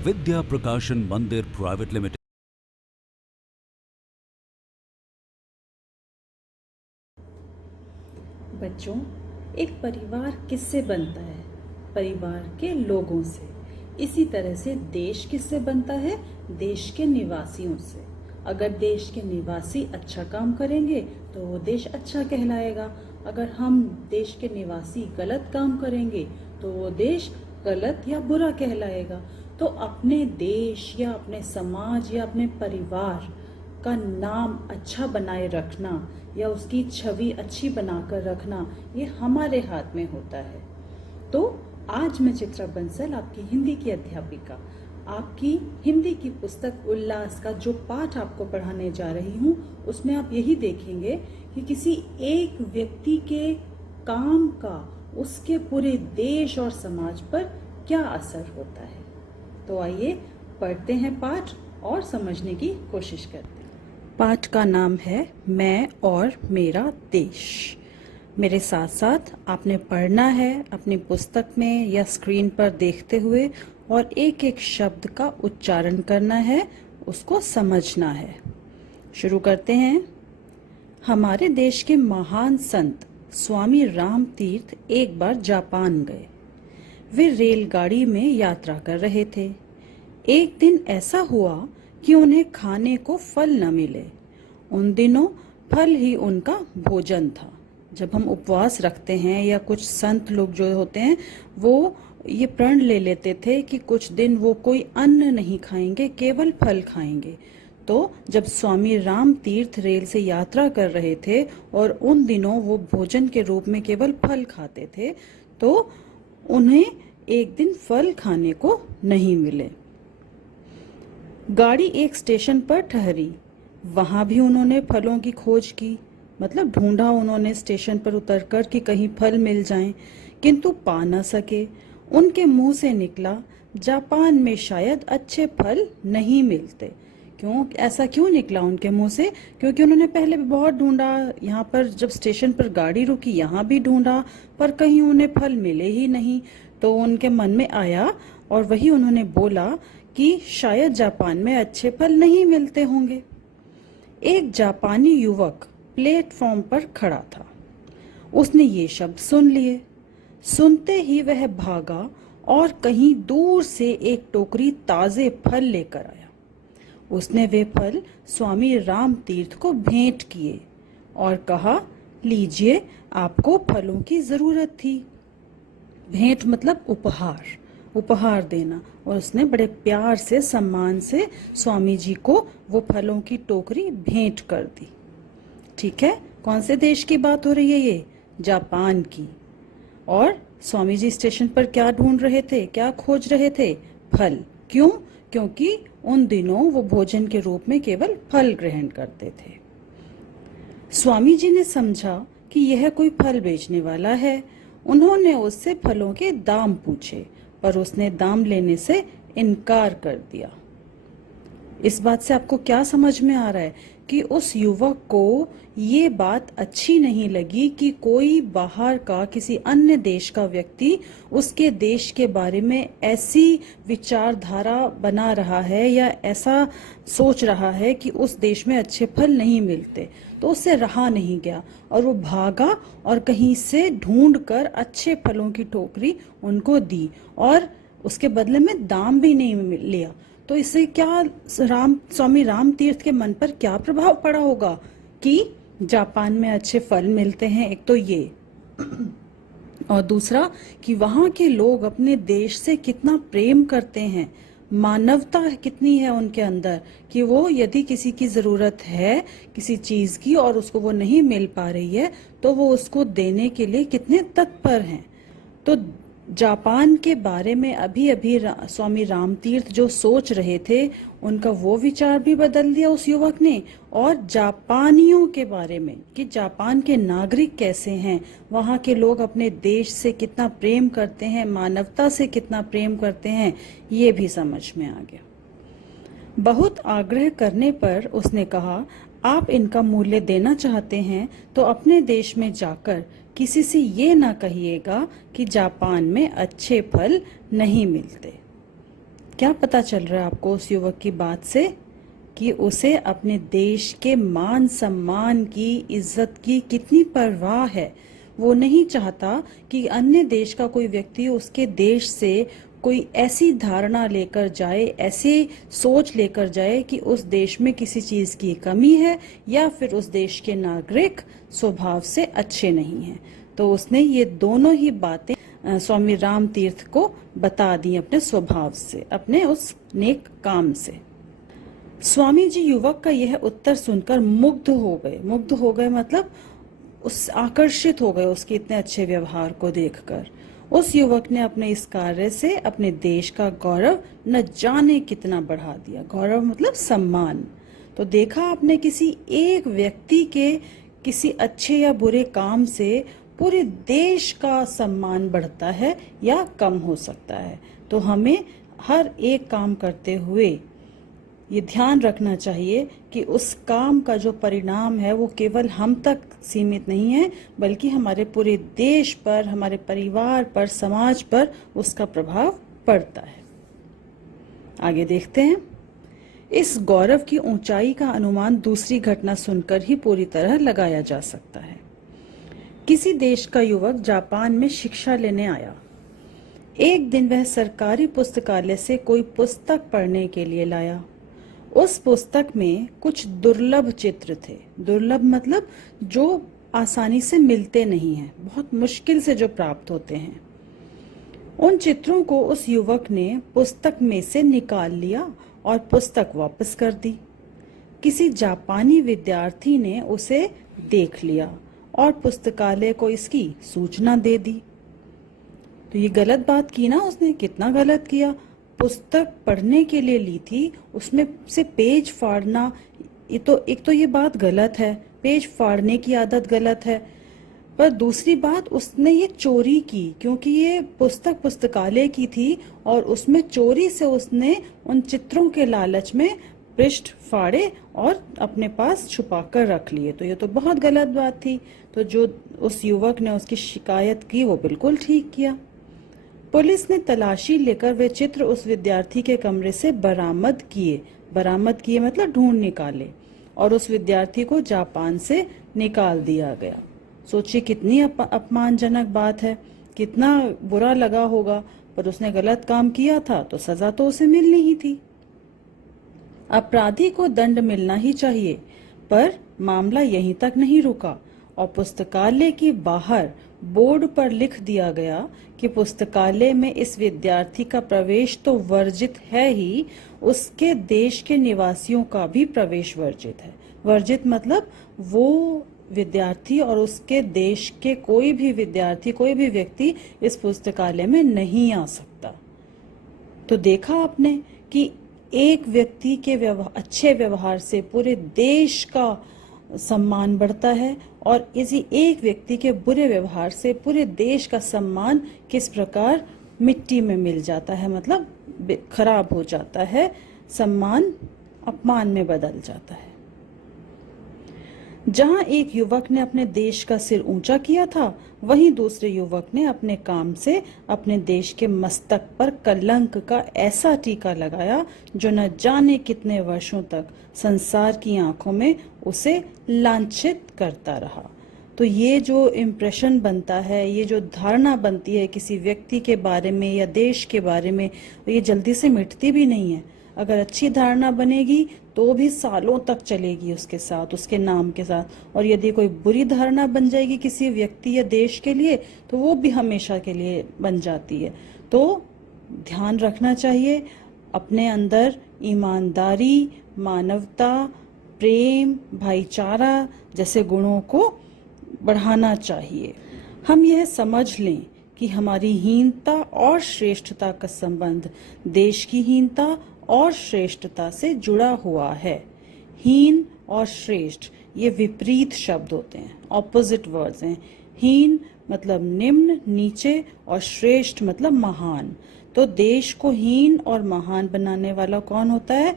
विद्या प्रकाशन मंदिर private limited. बच्चों, एक परिवार किससे बनता है? परिवार के लोगों से। इसी तरह से देश किससे बनता है? देश के निवासियों से। अगर देश के निवासी अच्छा काम करेंगे तो वो देश अच्छा कहलाएगा। अगर हम देश के निवासी गलत काम करेंगे तो वो देश गलत या बुरा कहलाएगा। तो अपने देश या अपने समाज या अपने परिवार का नाम अच्छा बनाए रखना या उसकी छवि अच्छी बनाकर रखना, ये हमारे हाथ में होता है। तो आज मैं चित्रा बंसल, आपकी हिंदी की अध्यापिका, आपकी हिंदी की पुस्तक उल्लास का जो पाठ आपको पढ़ाने जा रही हूँ, उसमें आप यही देखेंगे कि किसी एक व्यक्ति के काम का उसके पूरे देश और समाज पर क्या असर होता है। तो आइए पढ़ते हैं पाठ और समझने की कोशिश करते हैं। पाठ का नाम है मैं और मेरा देश। मेरे साथ साथ आपने पढ़ना है अपनी पुस्तक में या स्क्रीन पर देखते हुए, और एक एक शब्द का उच्चारण करना है, उसको समझना है। शुरू करते हैं। हमारे देश के महान संत स्वामी राम तीर्थ एक बार जापान गए। वे रेलगाड़ी में यात्रा कर रहे थे। एक दिन ऐसा हुआ कि उन्हें खाने को फल न मिले। उन दिनों फल ही उनका भोजन था। जब हम उपवास रखते हैं या कुछ संत लोग जो होते हैं वो ये प्रण ले लेते थे कि कुछ दिन वो कोई अन्न नहीं खाएंगे, केवल फल खाएंगे। तो जब स्वामी राम तीर्थ रेल से यात्रा कर रहे थे और उन दिनों वो भोजन के रूप में केवल फल खाते थे, तो उन्हें एक दिन फल खाने को नहीं मिले। गाड़ी एक स्टेशन पर ठहरी। वहां भी उन्होंने फलों की खोज की, मतलब ढूंढा उन्होंने स्टेशन पर उतरकर कि कहीं फल मिल जाएं, किंतु पा न सके। उनके मुंह से निकला, जापान में शायद अच्छे फल नहीं मिलते। क्यों, ऐसा क्यों निकला उनके मुंह से? क्योंकि उन्होंने पहले भी बहुत ढूंढा, यहाँ पर जब स्टेशन पर गाड़ी रुकी यहाँ भी ढूंढा, पर कहीं उन्हें फल मिले ही नहीं। तो उनके मन में आया और वही उन्होंने बोला कि शायद जापान में अच्छे फल नहीं मिलते होंगे। एक जापानी युवक प्लेटफॉर्म पर खड़ा था। उसने ये शब्द सुन लिए। सुनते ही वह भागा और कहीं दूर से एक टोकरी ताजे फल लेकर आया। उसने वे फल स्वामी राम तीर्थ को भेंट किए और कहा, लीजिए, आपको फलों की जरूरत थी। भेंट मतलब उपहार देना। और उसने बड़े प्यार से, सम्मान से स्वामी जी को वो फलों की टोकरी भेंट कर दी। ठीक है, कौन से देश की बात हो रही है? ये जापान की। और स्वामी जी स्टेशन पर क्या ढूंढ रहे थे, क्या खोज रहे थे? फल। क्यों? क्योंकि उन दिनों वो भोजन के रूप में केवल फल ग्रहण करते थे। स्वामी जी ने समझा कि यह कोई फल बेचने वाला है। उन्होंने उससे फलों के दाम पूछे, पर उसने दाम लेने से इनकार कर दिया। इस बात से आपको क्या समझ में आ रहा है कि उस युवक को ये बात अच्छी नहीं लगी कि कोई बाहर का, किसी अन्य देश का व्यक्ति उसके देश के बारे में ऐसी विचारधारा बना रहा है या ऐसा सोच रहा है कि उस देश में अच्छे फल नहीं मिलते। तो उससे रहा नहीं गया और वो भागा और कहीं से ढूंढकर अच्छे फलों की टोकरी उनको दी और उसके बदले में दाम भी नहीं लिया। तो इससे क्या स्वामी राम तीर्थ के मन पर क्या प्रभाव पड़ा होगा कि जापान में अच्छे फल मिलते हैं, एक तो ये, और दूसरा कि वहाँ के लोग अपने देश से कितना प्रेम करते हैं, मानवता कितनी है उनके अंदर कि वो यदि किसी की जरूरत है किसी चीज की और उसको वो नहीं मिल पा रही है तो वो उसको देने के लिए कितने तत्पर हैं। तो जापान के बारे में अभी अभी स्वामी राम तीर्थ जो सोच रहे थे उनका वो विचार भी बदल दिया उस युवक ने, और जापानियों के बारे में कि जापान के नागरिक कैसे हैं, वहाँ के लोग अपने देश से कितना प्रेम करते हैं, मानवता से कितना प्रेम करते हैं, ये भी समझ में आ गया। बहुत आग्रह करने पर उसने कहा, आप इनका मूल्य देना चाहते हैं तो अपने देश में जाकर किसी से ये ना कहिएगा कि जापान में अच्छे फल नहीं मिलते। क्या पता चल रहा है आपको उस युवक की बात से? कि उसे अपने देश के मान सम्मान की, इज्जत की कितनी परवाह है। वो नहीं चाहता कि अन्य देश का कोई व्यक्ति उसके देश से कोई ऐसी धारणा लेकर जाए, ऐसी सोच लेकर जाए कि उस देश में किसी चीज की कमी है या फिर उस देश के नागरिक स्वभाव से अच्छे नहीं हैं। तो उसने ये दोनों ही बातें स्वामी राम तीर्थ को बता दी अपने स्वभाव से, अपने उस नेक काम से। स्वामी जी युवक का यह उत्तर सुनकर मुग्ध हो गए मतलब उस आकर्षित हो गए उसके इतने अच्छे व्यवहार को देखकर। उस युवक ने अपने इस कार्य से अपने देश का गौरव न जाने कितना बढ़ा दिया। गौरव मतलब सम्मान। तो देखा आपने, किसी एक व्यक्ति के किसी अच्छे या बुरे काम से पूरे देश का सम्मान बढ़ता है या कम हो सकता है। तो हमें हर एक काम करते हुए ये ध्यान रखना चाहिए कि उस काम का जो परिणाम है वो केवल हम तक सीमित नहीं है, बल्कि हमारे पूरे देश पर, हमारे परिवार पर, समाज पर उसका प्रभाव पड़ता है। आगे देखते हैं। इस गौरव की ऊंचाई का अनुमान दूसरी घटना सुनकर ही पूरी तरह लगाया जा सकता है। किसी देश का युवक जापान में शिक्षा लेने आया। एक दिन वह सरकारी पुस्तकालय से कोई पुस्तक पढ़ने के लिए लाया। उस पुस्तक में कुछ दुर्लभ चित्र थे। दुर्लभ मतलब जो आसानी से मिलते नहीं हैं, बहुत मुश्किल से जो प्राप्त होते हैं। उन चित्रों को उस युवक ने पुस्तक में से निकाल लिया और पुस्तक वापस कर दी। किसी जापानी विद्यार्थी ने उसे देख लिया और पुस्तकालय को इसकी सूचना दे दी। तो ये गलत बात की ना उसने, कितना गलत किया। पुस्तक पढ़ने के लिए ली थी, उसमें से पेज फाड़ना, एक तो ये बात गलत है, पेज फाड़ने की आदत गलत है। पर दूसरी बात, उसने ये चोरी की, क्योंकि ये पुस्तक पुस्तकालय की थी और उसमें चोरी से उसने उन चित्रों के लालच में पृष्ठ फाड़े और अपने पास छुपा कर रख लिए। तो ये तो बहुत गलत बात थी। तो जो उस युवक ने उसकी शिकायत की वो बिल्कुल ठीक किया। पुलिस ने तलाशी लेकर वे चित्र उस विद्यार्थी के कमरे से बरामद किए मतलब ढूंढ निकाले और उस विद्यार्थी को जापान से निकाल दिया गया। सोचिए कितनी अपमानजनक बात है, कितना बुरा लगा होगा। पर उसने गलत काम किया था तो सजा तो उसे मिलनी ही थी। अपराधी को दंड मिलना ही चाहिए। पर मामला यहीं तक नहीं रुका और पुस्तकालय के बाहर बोर्ड पर लिख दिया गया कि पुस्तकालय में इस विद्यार्थी का प्रवेश तो वर्जित है ही, उसके देश के निवासियों का भी प्रवेश वर्जित है। वर्जित मतलब वो विद्यार्थी और उसके देश के कोई भी विद्यार्थी, कोई भी व्यक्ति इस पुस्तकालय में नहीं आ सकता। तो देखा आपने कि एक व्यक्ति के अच्छे व्यवहार से पूरे देश का सम्मान बढ़ता है और इसी एक व्यक्ति के बुरे व्यवहार से पूरे देश का सम्मान किस प्रकार मिट्टी में मिल जाता है, मतलब खराब हो जाता है, सम्मान अपमान में बदल जाता है। जहां एक युवक ने अपने देश का सिर ऊंचा किया था, वहीं दूसरे युवक ने अपने काम से अपने देश के मस्तक पर कलंक का ऐसा टीका लगाया जो न जाने कितने वर्षों तक संसार की आंखों में उसे लांछित करता रहा। तो ये जो इम्प्रेशन बनता है, ये जो धारणा बनती है किसी व्यक्ति के बारे में या देश के बारे में, ये जल्दी से मिटती भी नहीं है। अगर अच्छी धारणा बनेगी तो भी सालों तक चलेगी उसके साथ, उसके नाम के साथ। और यदि कोई बुरी धारणा बन जाएगी किसी व्यक्ति या देश के लिए तो वो भी हमेशा के लिए बन जाती है। तो ध्यान रखना चाहिए, अपने अंदर ईमानदारी, मानवता, प्रेम, भाईचारा जैसे गुणों को बढ़ाना चाहिए। हम यह समझ लें कि हमारी हीनता और श्रेष्ठता का संबंध देश की हीनता और श्रेष्ठता से जुड़ा हुआ है। हीन और श्रेष्ठ ये विपरीत शब्द होते हैं, ऑपोजिट वर्ड्स हैं। हीन मतलब निम्न, नीचे, और श्रेष्ठ मतलब महान। तो देश को हीन और महान बनाने वाला कौन होता है?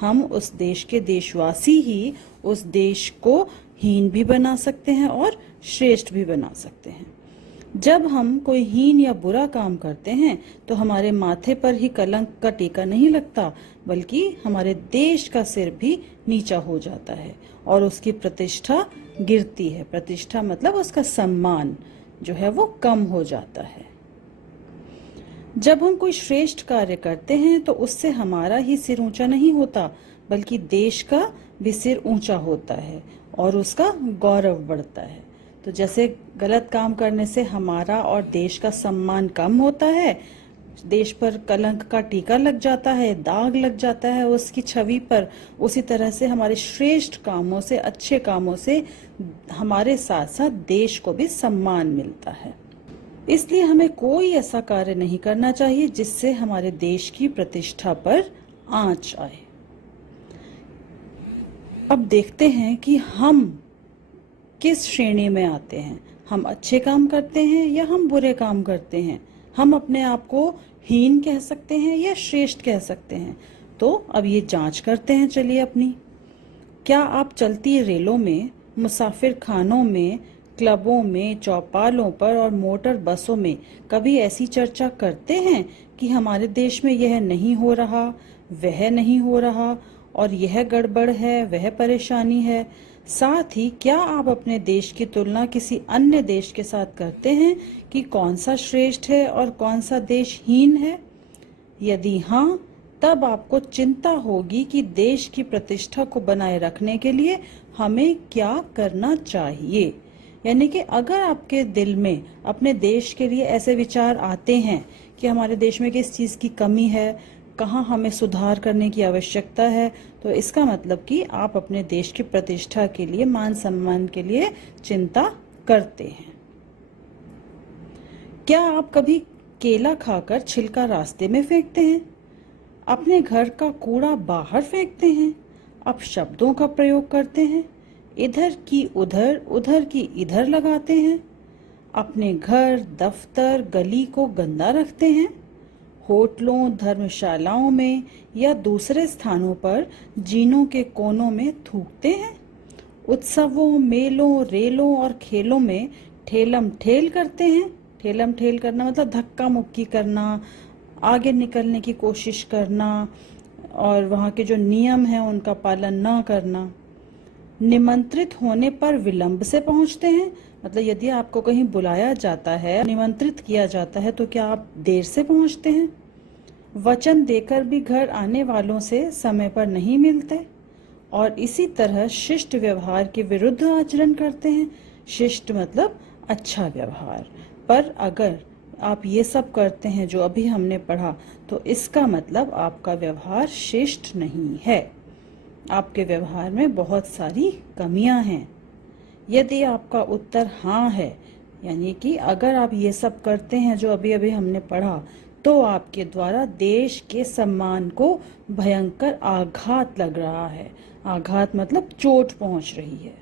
हम उस देश के देशवासी ही उस देश को हीन भी बना सकते हैं और श्रेष्ठ भी बना सकते हैं। जब हम कोई हीन या बुरा काम करते हैं तो हमारे माथे पर ही कलंक का टीका नहीं लगता, बल्कि हमारे देश का सिर भी नीचा हो जाता है और उसकी प्रतिष्ठा गिरती है। प्रतिष्ठा मतलब उसका सम्मान जो है वो कम हो जाता है। जब हम कोई श्रेष्ठ कार्य करते हैं तो उससे हमारा ही सिर ऊंचा नहीं होता, बल्कि देश का भी सिर ऊंचा होता है और उसका गौरव बढ़ता है। तो जैसे गलत काम करने से हमारा और देश का सम्मान कम होता है, देश पर कलंक का टीका लग जाता है, दाग लग जाता है उसकी छवि पर, उसी तरह से हमारे श्रेष्ठ कामों से, अच्छे कामों से हमारे साथ साथ देश को भी सम्मान मिलता है। इसलिए हमें कोई ऐसा कार्य नहीं करना चाहिए जिससे हमारे देश की प्रतिष्ठा पर आंच आए। अब देखते हैं कि हम किस श्रेणी में आते हैं। हम अच्छे काम करते हैं या हम बुरे काम करते हैं। हम अपने आप को हीन कह सकते हैं या श्रेष्ठ कह सकते हैं। तो अब ये जांच करते हैं चलिए अपनी। क्या आप चलती रेलों में, मुसाफिर खानों में, क्लबों में, चौपालों पर और मोटर बसों में कभी ऐसी चर्चा करते हैं कि हमारे देश में यह नहीं हो रहा, वह नहीं हो रहा और यह गड़बड़ है, वह परेशानी है? साथ ही क्या आप अपने देश की तुलना किसी अन्य देश के साथ करते हैं कि कौन सा श्रेष्ठ है और कौन सा देश हीन है? यदि हाँ, तब आपको चिंता होगी कि देश की प्रतिष्ठा को बनाए रखने के लिए हमें क्या करना चाहिए। यानी कि अगर आपके दिल में अपने देश के लिए ऐसे विचार आते हैं कि हमारे देश में किस चीज़ की कमी है, कहाँ हमें सुधार करने की आवश्यकता है, तो इसका मतलब कि आप अपने देश की प्रतिष्ठा के लिए, मान सम्मान के लिए चिंता करते हैं। क्या आप कभी केला खाकर छिलका रास्ते में फेंकते हैं? अपने घर का कूड़ा बाहर फेंकते हैं? अब शब्दों का प्रयोग करते हैं, इधर की उधर, उधर की इधर लगाते हैं। अपने घर, दफ्तर, गली को गंदा रखते हैं। होटलों, धर्मशालाओं में या दूसरे स्थानों पर जीनों के कोनों में थूकते हैं। उत्सवों, मेलों, रेलों और खेलों में ठेलम ठेल करते हैं। ठेलम ठेल करना मतलब धक्का मुक्की करना, आगे निकलने की कोशिश करना और वहाँ के जो नियम हैं उनका पालन न करना। निमंत्रित होने पर विलंब से पहुंचते हैं, मतलब यदि आपको कहीं बुलाया जाता है, निमंत्रित किया जाता है, तो क्या आप देर से पहुंचते हैं? वचन देकर भी घर आने वालों से समय पर नहीं मिलते और इसी तरह शिष्ट व्यवहार के विरुद्ध आचरण करते हैं। शिष्ट मतलब अच्छा व्यवहार। पर अगर आप ये सब करते हैं जो अभी हमने पढ़ा, तो इसका मतलब आपका व्यवहार शिष्ट नहीं है। आपके व्यवहार में बहुत सारी कमियां हैं। यदि आपका उत्तर हाँ है, यानी कि अगर आप ये सब करते हैं जो अभी अभी हमने पढ़ा, तो आपके द्वारा देश के सम्मान को भयंकर आघात लग रहा है। आघात मतलब चोट पहुंच रही है।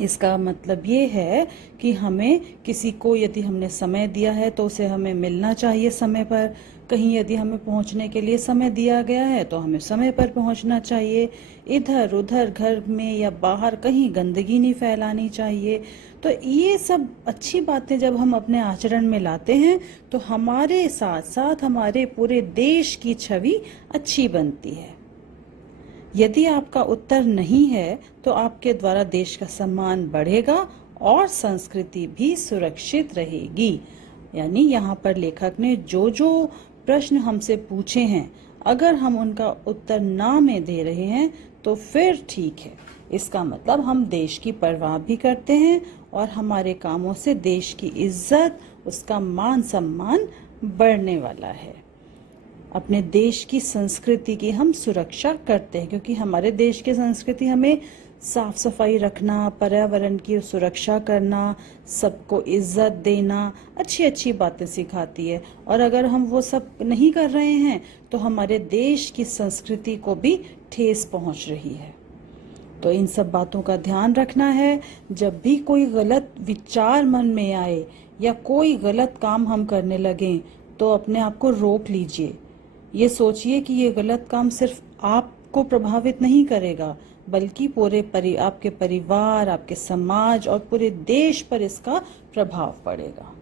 इसका मतलब ये है कि हमें किसी को, यदि हमने समय दिया है तो उसे हमें मिलना चाहिए समय पर। कहीं यदि हमें पहुंचने के लिए समय दिया गया है तो हमें समय पर पहुंचना चाहिए। इधर उधर घर में या बाहर कहीं गंदगी नहीं फैलानी चाहिए। तो ये सब अच्छी बातें जब हम अपने आचरण में लाते हैं तो हमारे साथ साथ हमारे पूरे देश की छवि अच्छी बनती है। यदि आपका उत्तर नहीं है तो आपके द्वारा देश का सम्मान बढ़ेगा और संस्कृति भी सुरक्षित रहेगी। यानी यहाँ पर लेखक ने जो जो प्रश्न हमसे पूछे हैं, अगर हम उनका उत्तर ना में दे रहे हैं तो फिर ठीक है। इसका मतलब हम देश की परवाह भी करते हैं और हमारे कामों से देश की इज्जत, उसका मान सम्मान बढ़ने वाला है। अपने देश की संस्कृति की हम सुरक्षा करते हैं, क्योंकि हमारे देश की संस्कृति हमें साफ सफाई रखना, पर्यावरण की सुरक्षा करना, सबको इज्जत देना, अच्छी अच्छी बातें सिखाती है। और अगर हम वो सब नहीं कर रहे हैं तो हमारे देश की संस्कृति को भी ठेस पहुंच रही है। तो इन सब बातों का ध्यान रखना है। जब भी कोई गलत विचार मन में आए या कोई गलत काम हम करने लगें तो अपने आप को रोक लीजिए। ये सोचिए कि ये गलत काम सिर्फ आपको प्रभावित नहीं करेगा, बल्कि आपके परिवार, आपके समाज और पूरे देश पर इसका प्रभाव पड़ेगा।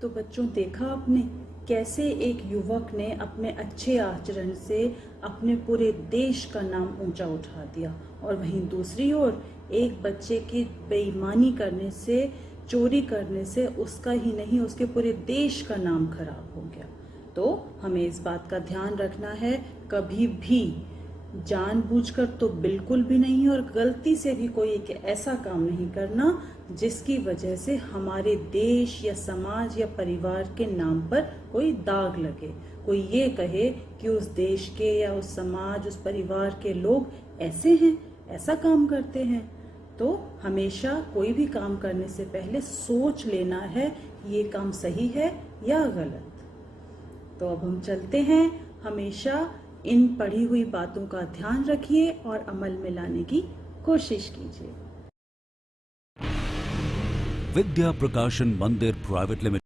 तो बच्चों, देखा आपने कैसे एक युवक ने अपने अच्छे आचरण से अपने पूरे देश का नाम ऊंचा उठा दिया, और वहीं दूसरी ओर एक बच्चे की बेईमानी करने से, चोरी करने से उसका ही नहीं उसके पूरे देश का नाम खराब हो गया। तो हमें इस बात का ध्यान रखना है, कभी भी जानबूझकर तो बिल्कुल भी नहीं, और गलती से भी कोई एक ऐसा काम नहीं करना जिसकी वजह से हमारे देश या समाज या परिवार के नाम पर कोई दाग लगे, कोई ये कहे कि उस देश के या उस समाज, उस परिवार के लोग ऐसे हैं, ऐसा काम करते हैं। तो हमेशा कोई भी काम करने से पहले सोच लेना है ये काम सही है या गलत। तो अब हम चलते हैं। हमेशा इन पढ़ी हुई बातों का ध्यान रखिए और अमल में लाने की कोशिश कीजिए। विद्या प्रकाशन मंदिर प्राइवेट लिमिटेड।